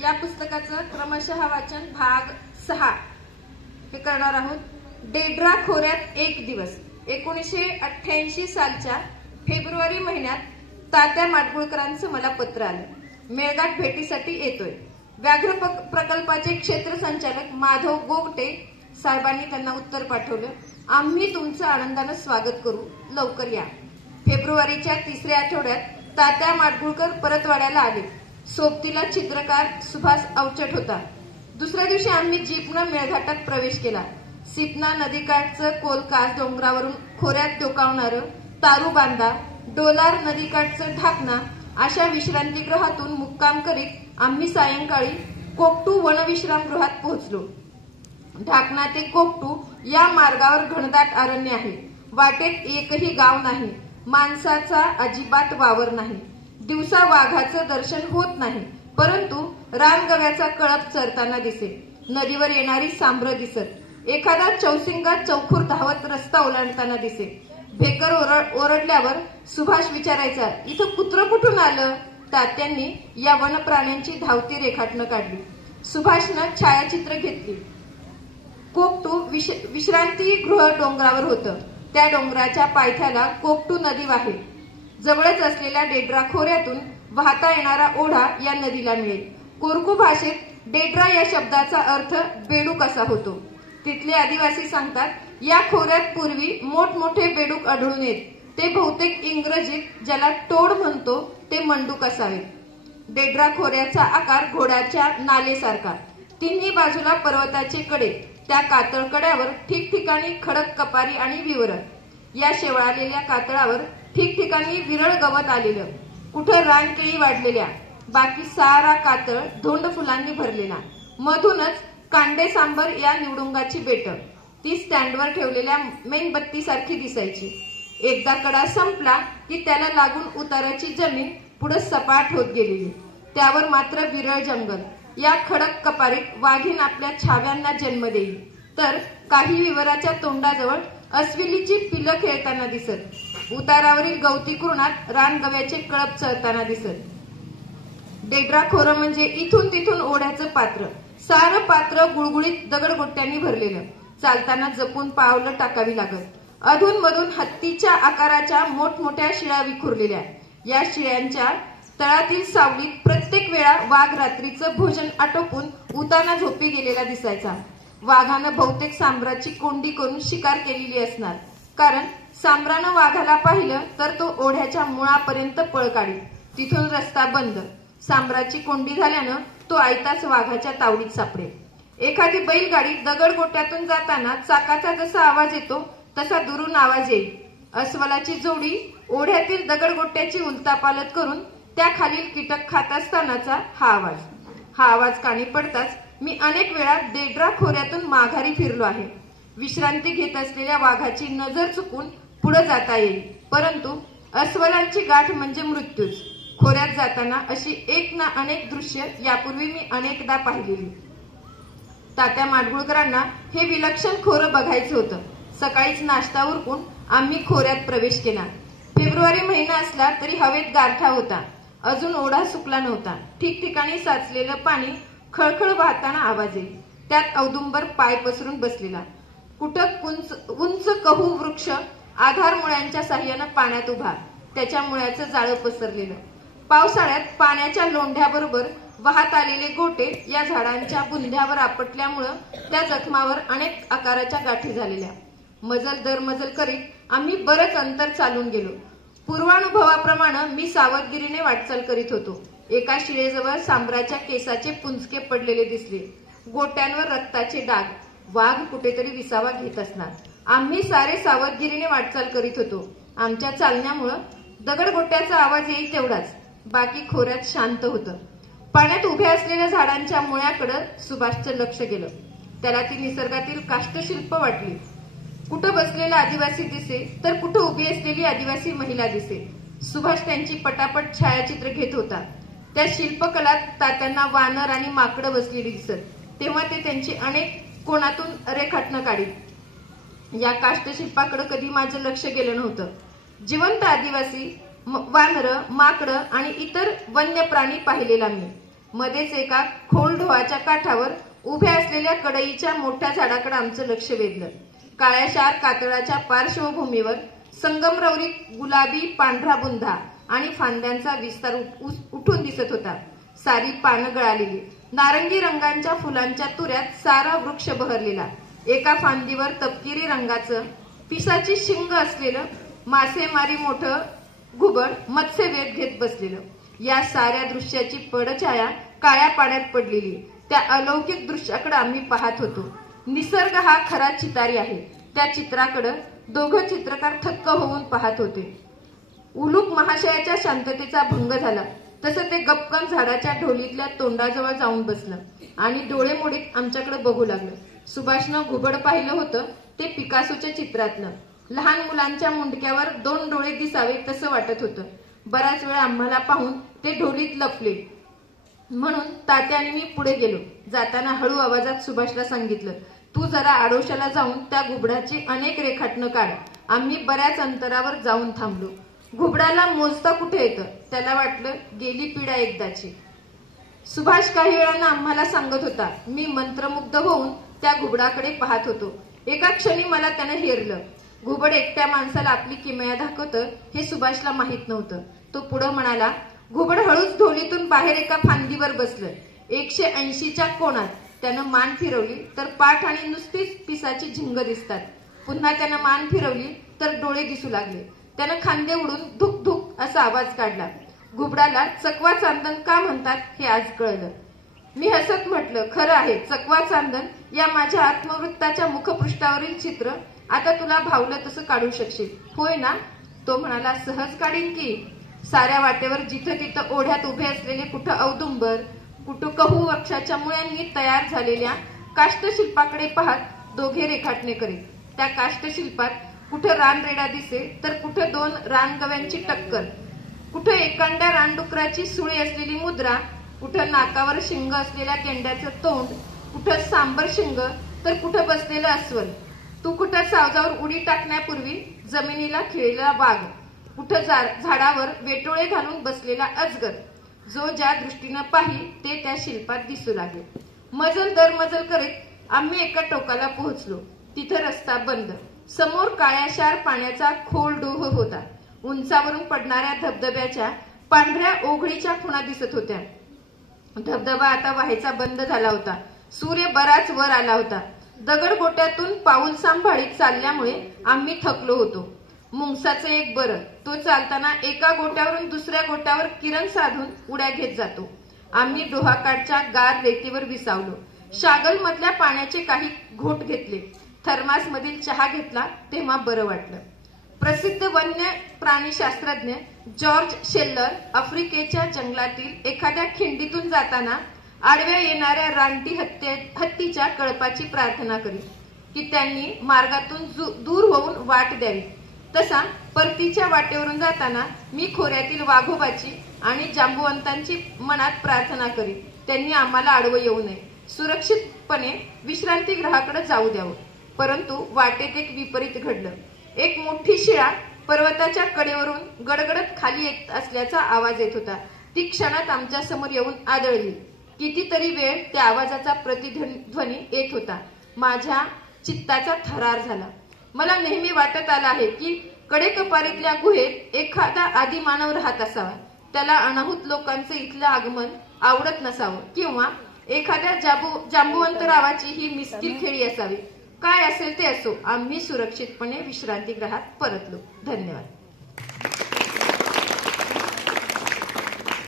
या पुस्तकाचं क्रमशः वाचन भाग 6 हे करणार आहोत। डेड्रा खोऱ्यात एक दिवस 1988 सालच्या फेब्रुवारी महिन्यात तात्या माडगुळकरांचं मला पत्र आलं। मेळघाट भेटीसाठी येतोय। व्याघ्र प्रकल्पाचे क्षेत्र संचालक माधव गोगटे साहेबांनी त्यांना उत्तर पाठवलं, आम्ही तुमचं आनंदाने स्वागत करू, लवकर या। फेब्रुवारीच्या तिसऱ्या आठवड्यात तात्या माडगुळकर परतवाड्याला आले। सोबतीला चित्रकार सुभाष अवचट होता। दुसऱ्या दिवशी आम्ही जीपनं मेळघाटात प्रवेश केला। सिपना नदीकाठचं कोलकास डोंगरावरून खोऱ्यात डोकावणारं तारूबांधा, डोलार नदीकाठचं ढाकणा अशा विश्रांतीगृहातून मुक्काम करीत आम्ही सायंकाळी कोकटू वनविश्रामगृहात पोहोचलो। ढाकणा ते कोकटू या मार्गावर घनदाट अरण्य आहे। वाटेत एकही गाव नाही, माणसाचा अजिबात वावर नाही। दिवसा वाघाचं दर्शन होत नाही, परंतु रानगव्याचा कळप चरताना दिसे। नदीवर येणारी सांभरं दिसत। एखादा चौसिंगा चौखूर धावत रस्ता ओलांडताना दिसे। भेकर ओरडल्यावर सुभाष विचारायचा, इथं कुत्रं कुठून आलं? तात्यांनी या वनप्राण्यांची धावती रेखाटनं काढली। सुभाषनं छायाचित्र घेतली। कोकटू विश्रांतीगृह डोंगरावर होतं। त्या डोंगराच्या पायथ्याला कोकटू नदी वाहे। जवळच असलेल्या डेड्रा खोऱ्यातून वाहता येणारा ओढा या नदीला मिळेल। कोरकू भाषेत डेड्रा या शब्दाचा अर्थ बेडूक असा होतो। तिथले आदिवासी सांगतात, या खोऱ्यात पूर्वी मोठमोठे बेडूक आढळून येत। ते बहुतेक इंग्रजीत ज्याला टोड म्हणतो ते मंडूक असावे। डेड्रा खोऱ्याचा आकार घोड्याच्या नालेसारखा। तिन्ही बाजूला पर्वताचे कडे, त्या कातळ कड्यावर ठिकठिकाणी खडक कपारी आणि विवर। या शेवाळलेल्या कातळावर ठिकठिकाणी विरळ गवत आलेलं, कुठं रानकेळी वाढलेल्या, बाकी सारा कातळ धोंड फुलांनी भरलेला। मधूनच कांडे सांबर या निवडुंगाची बेट, ती स्टँडवर ठेवलेल्या मेणबत्ती सारखी दिसायची। एकदा कडा संपला की त्याला लागून उताराची जमीन पुढे सपाट होत गेलेली, त्यावर मात्र विरळ जंगल। या खडक कपारीत वाघीण आपल्या छाव्यांना जन्म देईल, तर काही विवराच्या तोंडाजवळ अस्विलीची पिलं खेळताना दिसत। उतारावरील गवती कुरणात रानगव्याचे कळप चरताना दिसत। डेड्रा खोरं म्हणजे इथून तिथून ओढ्याचं पात्र। सारं पात्र गुळगुळीत दगडगोट्यांनी भरलेलं। चालताना जपून पावलं टाकावी लागत। अधून मधून हत्तीच्या आकाराच्या मोठमोठ्या शिळा विखुरलेल्या। या शिळ्यांच्या तळातील सावलीत प्रत्येक वेळा वाघ रात्रीचं भोजन आटोपून उताना झोपी गेलेला दिसायचा। वाघानं बहुतेक सांबराची कोंडी करून शिकार केलेली असणार, कारण सांबरानं वाघाला पाहिलं तर तो ओढ्याच्या मुळापर्यंत पळ काढी। तिथून रस्ता बंद। सांबराची कोंडी झाल्यानं तो आयताच वाघाच्या तावडीत सापडेल। एखादी बैलगाडी दगडगोट्यातून जाताना चाकाचा जसा आवाज येतो तसा दुरून आवाज येईल। अस्वलाची जोडी ओढ्यातील दगडगोट्याची उलतापालत करून त्या खालील कीटक खात असतानाचा हा आवाज कानी पडताच मी अनेक वेळा डेड्रा खोऱ्यातून माघारी फिरलो आहे। विश्रांती घेत असलेल्या वाघाची नजर चुकून पुढे जाता येईल, परंतु अस्वलांची गाठ म्हणजे मृत्यूच। खोऱ्यात जाताना अशी एक ना अनेक दृश्य यापूर्वी मी अनेकदा पाहिलेली। तात्या माडगुळकरांना हे विलक्षण खोरं बघायचं होतं। सकाळीच नाश्ता उरकून आम्ही खोऱ्यात प्रवेश केला। फेब्रुवारी महिना असला तरी हवेत गारठा होता। अजून ओढा सुकला नव्हता। ठिकठिकाणी साचलेलं पाणी खळखळ वाहताना आवाज येईल। त्यात औदुंबर पाय पसरून बसलेला, कुठं उंच कहू वृक्ष आधार मुळ्यांच्या साह्यानं पाण्यात उभा, त्याच्या मुळ्याचं जाळं पसरलेलं। पावसाळ्यात पाण्याच्या लोंढ्याबरोबर वाहत आलेले गोटे या झाडांच्या बुंध्यावर आपटल्यामुळं त्या जखमावर अनेक आकाराच्या गाठी झालेल्या। मजल दर मजल करीत आम्ही बरंच अंतर चालून गेलो। पूर्वानुभवाप्रमाणे मी सावधगिरीने वाटचाल करीत होतो। एका शिळेजवळ सांबराच्या केसाचे पुंजके पडलेले दिसले। गोट्यांवर रक्ताचे डाग, वाघ कुठेतरी विसावा घेत असणार। आम्ही सारे सावधगिरीने वाटचाल करीत होतो। आमच्या चालण्यामुळं दगडगोट्याचा आवाज येईल तेवढाच, बाकी खोऱ्यात शांत होतं। पाण्यात उभ्या असलेल्या झाडांच्या मुळ्याकडं सुभाषचं लक्ष गेलं। त्याला ती निसर्गातील काष्ठशिल्प वाटली। कुठं बसलेला आदिवासी दिसे, तर कुठं उभी असलेली आदिवासी महिला दिसे। सुभाष त्यांची पटापट छायाचित्र घेत होता। त्या शिल्पकलात तात्यांना वानर आणि माकडं बसलेली दिसत, तेव्हा ते त्यांची अनेक कोणातून रेखाटनं काढीत। या काष्ठशिल्पाकडे कधी माझं लक्ष गेलं नव्हतं। जिवंत आदिवासी, वानर, माकडं आणि इतर वन्य प्राणी पाहिलेला मी। मध्येच एका खोल ढोळाच्या काठावर उभ्या असलेल्या कडईच्या मोठ्या झाडाकडे आमचं लक्ष वेधलं. काळ्याशार कातळाच्या पार्श्वभूमीवर संगमरवरी गुलाबी पांढरा बुंधा आणि फांद्यांचा विस्तार उठून दिसत होता. सारी पानं गळालेली, नारंगी रंगाच्या फुलांच्या तुऱ्यात सारा वृक्ष बहरलेला. एका फांदीवर तपकिरी रंगाचं पिसाची शिंग असलेलं मासेमारी मोठं घुबड मत्स्यवेध घेत बसलेलं. या साऱ्या दृश्याची पडछाया काळ्या पाण्यात पडलेली. त्या अलौकिक दृश्याकडे आम्ही पाहत होतो. निसर्ग हा खरा चितारी आहे. त्या चित्राकडे दोघं चित्रकार थक्क होऊन पाहत होते. उलूक महाशयाच्या शांततेचा भंग झाला. तसं ते गपकन झाडाच्या ढोलीतल्या तोंडाजवळ जाऊन बसलं आणि डोळे मोडीत आमच्याकडे बघू लागलं. सुभाषनं घुबड पाहिलं होतं ते पिकासोच्या चित्रातलं. लहान मुलांच्या मुंडक्यावर 2 डोळे दिसावे तसं वाटत होतं. बराच वेळ आम्हाला पाहून ते ढोलीत लपले. म्हणून तात्या आणि मी पुढे गेलो. जाताना हळू आवाजात सुभाषला सांगितलं, तू जरा आडोशाला जाऊन त्या घुबडाची अनेक रेखाटनं काढ. आम्ही बऱ्याच अंतरावर जाऊन थांबलो. घुबडाला मोजता कुठे येतं. त्याला वाटलं गेली पिढा एकदाची. सुभाष काही वेळानं आम्हाला सांगत होता. मी मंत्रमुग्ध होऊन त्या घुबडाकडे पाहत होतो. एका क्षणी मला त्यानं हेरलं. घुबड एकट्या माणसाला आपली किमया दाखवतं हे सुभाषला माहित नव्हतं. तो पुढं म्हणाला, घुबड हळूच ढोलीतून बाहेर एका फांदीवर बसलं. 180च्या कोणात त्यानं मान फिरवली तर पाठ आणि नुसतीच पिसाची झिंग दिसतात. पुन्हा त्यानं मान फिरवली तर डोळे दिसू लागले. त्यानं खांदे उडून धुक धुक असा आवाज काढला. घुबडाला चकवा चांदण का म्हणतात हे आज कळलं. मी हसत म्हटलं, खरं आहे, चकवा चांदण या माझ्या आत्मवृत्ताच्या मुखपृष्ठावरील चित्र आता तुला भावलं तसं काढू शकशील, होय ना? तो म्हणाला, सहज काढीन की. साऱ्या वाटेवर जिथं तिथं ओढ्यात उभे असलेले कुठं औदुंबर, कुठं कहू वृक्षाच्या मुळ्यांनी तयार झालेल्या काष्ठशिल्पाकडे पाहत दोघे रेखाटणे करीत. त्या काष्ठशिल्पात कुठं रानरेडा दिसे तर कुठं 2 रानगव्यांची टक्कर, कुठं एकांड्या रानडुकराची सुळी असलेली मुद्रा, कुठं नाकावर शिंग असलेल्या गेंड्याचं तोंड, कुठं सांबर शिंग तर कुठं बसलेलं अस्वल, तू कुठं सावजावर उडी टाकण्यापूर्वी जमिनीला खिळलेला वाघ, कुठं झाडावर वेटोळे घालून बसलेला अजगर. जो ज्या दृष्टीनं पाही ते त्या शिल्पात दिसू लागले. मजल दर मजल करीत आम्ही एका टोकाला पोहोचलो. तिथं रस्ता बंद. समोर काळ्याशार पाण्याचा खोल डोह होता. उंचावरून पडणाऱ्या धबधब्याच्या पांढऱ्या ओघळीच्या खुणा दिसत होत्या. धबधबा आता व्हायचा बंद झाला होता. सूर्य बराच वर आला होता. दगडगोट्यातून पाऊल सांभाळीत चालल्यामुळे आम्ही थकलो होतो. मुंगसाचं एक बरं, तो चालताना एका गोट्यावरून दुसऱ्या गोट्यावर किरण साधून उड्या घेत जातो. आम्ही डोहाकाठच्या गार रेतीवर विसावलो. शागल मधल्या पाण्याचे काही घोट घेतले. थर्मास मधील चहा घेतला तेव्हा बरं वाटलं. प्रसिद्ध वन्य प्राणीशास्त्रज्ञ जॉर्ज शेल्लर आफ्रिकेच्या जंगलातील एखाद्या खिंडीतून जाताना आडव्या येणाऱ्या रानटी हत्तीच्या कळपाची प्रार्थना करीत की त्यांनी मार्गातून दूर होऊन वाट द्यावी. तसा परतीच्या वाटेवरून जाताना मी खोऱ्यातील वाघोबाची आणि जांबुवंतांची मनात प्रार्थना करीत त्यांनी आम्हाला आडवं येऊ नये, सुरक्षितपणे विश्रांतीगृहाकडे जाऊ द्यावं. परंतु वाटेत एक विपरीत घडलं. एक मोठी शिळा पर्वताच्या कडेवरून गडगडत खाली येत असल्याचा आवाज येत होता. ती क्षणात आमच्या समोर येऊन आदळली. कितीतरी वेळ त्या आवाजाचा प्रतिध्वनी येत होता. माझ्या चित्ताचा थरार झाला. मला नेहमी वाटत आलं आहे की कडेकपारीतल्या गुहेत एखादा आदिमानव राहत असावा. त्याला अनाहूत लोकांचं इथलं आगमन आवडत नसावं किंवा एखाद्या जांबुवंतरावाची ही मिस्किल खेळी असावी. काय असेल ते असो, आम्ही सुरक्षितपणे विश्रांतीगृहात परतलो. धन्यवाद.